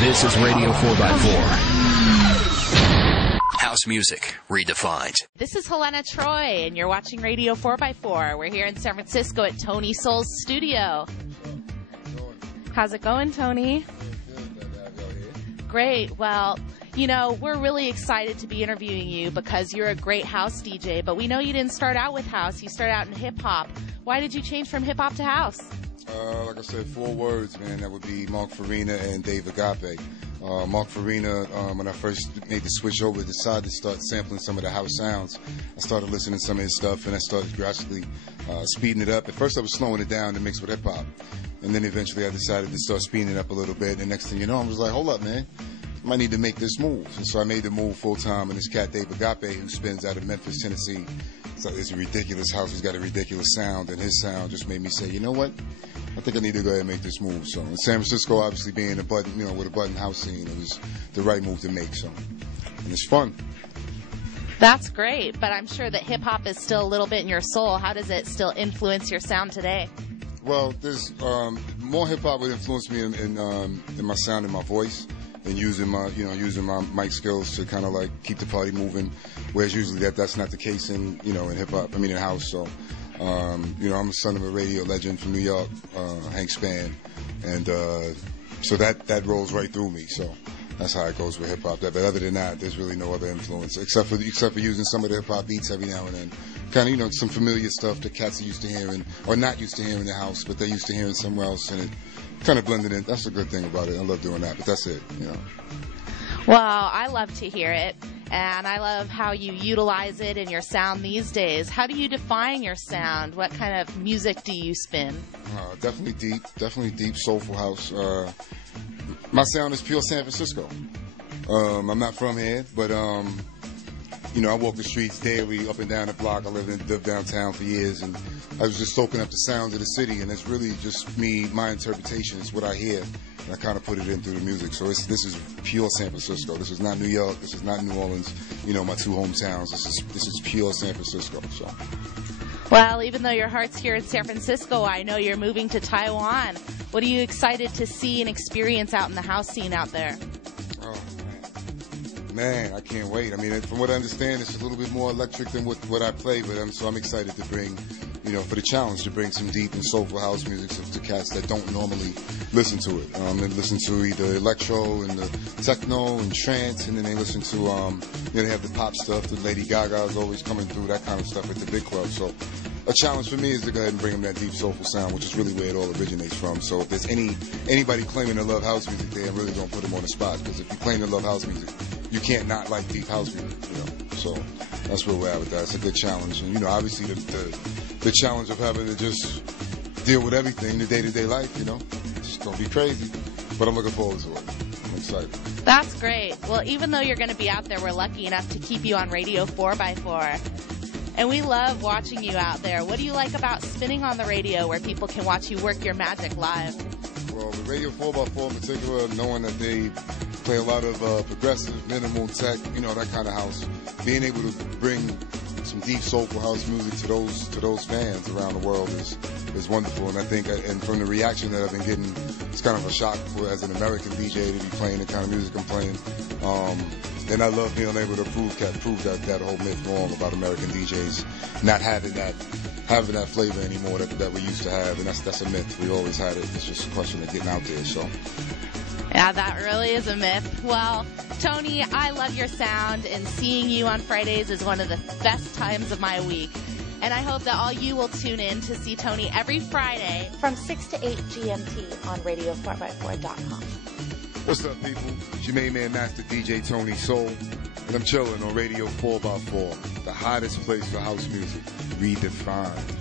This is Radio 4x4. House music redefined. This is Helena Troy, and you're watching Radio 4x4. We're here in San Francisco at Tony Soul's studio. How's it going, Tony? Great. Well, you know, we're really excited to be interviewing you because you're a great house DJ, but we know you didn't start out with house. You started out in hip-hop. Why did you change from hip-hop to house? Like I said, 4 words, man. That would be Mark Farina and Dave Agape. Mark Farina, when I first made the switch over, decided to start sampling some of the house sounds. I started listening to some of his stuff, and I started gradually speeding it up. At first, I was slowing it down to mix with hip-hop. And then eventually, I decided to start speeding it up a little bit. And next thing you know, I was like, hold up, man. I might need to make this move. And so I made the move full-time. And this cat, Dave Agape, who spins out of Memphis, Tennessee, so it's a ridiculous house. He's got a ridiculous sound. And his sound just made me say, you know what? I think I need to go ahead and make this move. So in San Francisco, obviously being a button, you know, with a button house scene, it was the right move to make. So, and it's fun. That's great, but I'm sure that hip-hop is still a little bit in your soul. How does it still influence your sound today? Well, there's more hip-hop would influence me in my sound and my voice, and using my mic skills to kind of like keep the party moving. Whereas usually that's not the case in hip-hop. I mean in house. So. I'm the son of a radio legend from New York, Hank Spann, and so that rolls right through me. So that's how it goes with hip hop. But other than that, there's really no other influence except for using some of the hip hop beats every now and then. Kind of some familiar stuff that cats are used to hearing or not used to hearing in the house, but they're used to hearing somewhere else, and it kind of blended in. That's a good thing about it. I love doing that, but that's it. Well, I love to hear it, and I love how you utilize it in your sound these days. How do you define your sound? What kind of music do you spin? Definitely deep, soulful house. My sound is pure San Francisco. I'm not from here, but I walk the streets daily, up and down the block. I lived downtown for years, and I was just soaking up the sounds of the city, and it's really just my interpretation. It's what I hear. And I kind of put it in through the music. So this is pure San Francisco. This is not New York. This is not New Orleans. My 2 hometowns. This is pure San Francisco. So. Well, even though your heart's here in San Francisco, I know you're moving to Taiwan. What are you excited to see and experience out in the house scene out there? Oh, man, I can't wait. I mean, from what I understand, it's a little bit more electric than what I play, but I'm excited to bring, for the challenge, to bring some deep and soulful house music to cats that don't normally listen to it. They listen to either electro and the techno and trance, and then they listen to, they have the pop stuff. The Lady Gaga is always coming through, that kind of stuff at the big club. So a challenge for me is to go ahead and bring them that deep, soulful sound, which is really where it all originates from. So if there's anybody claiming to love house music, they really don't put them on the spot, because if you claim to love house music, you can't not like deep house music, So that's where we're at with that. It's a good challenge. And, obviously the challenge of having to just deal with everything, the day-to-day life, It's just going to be crazy. But I'm looking forward to it. I'm excited. That's great. Well, even though you're going to be out there, we're lucky enough to keep you on Radio 4x4. And we love watching you out there. What do you like about spinning on the radio where people can watch you work your magic live? Well, the Radio 4x4 in particular, knowing that they play a lot of progressive, minimal tech, that kind of house. Being able to bring some deep, soulful house music to those fans around the world is wonderful. And I think, and from the reaction that I've been getting, it's kind of a shock as an American DJ to be playing the kind of music I'm playing. And I love being able to prove that whole myth wrong about American DJs not having that flavor anymore that we used to have, and that's a myth. We always had it. It's just a question of getting out there. So. Yeah, that really is a myth. Well, Tony, I love your sound, and seeing you on Fridays is one of the best times of my week. And I hope that all you will tune in to see Tony every Friday from 6 to 8 GMT on radio4x4.com. What's up, people? It's your main man, Master DJ Tony Soul, and I'm chilling on Radio 4x4, the hottest place for house music, redefined.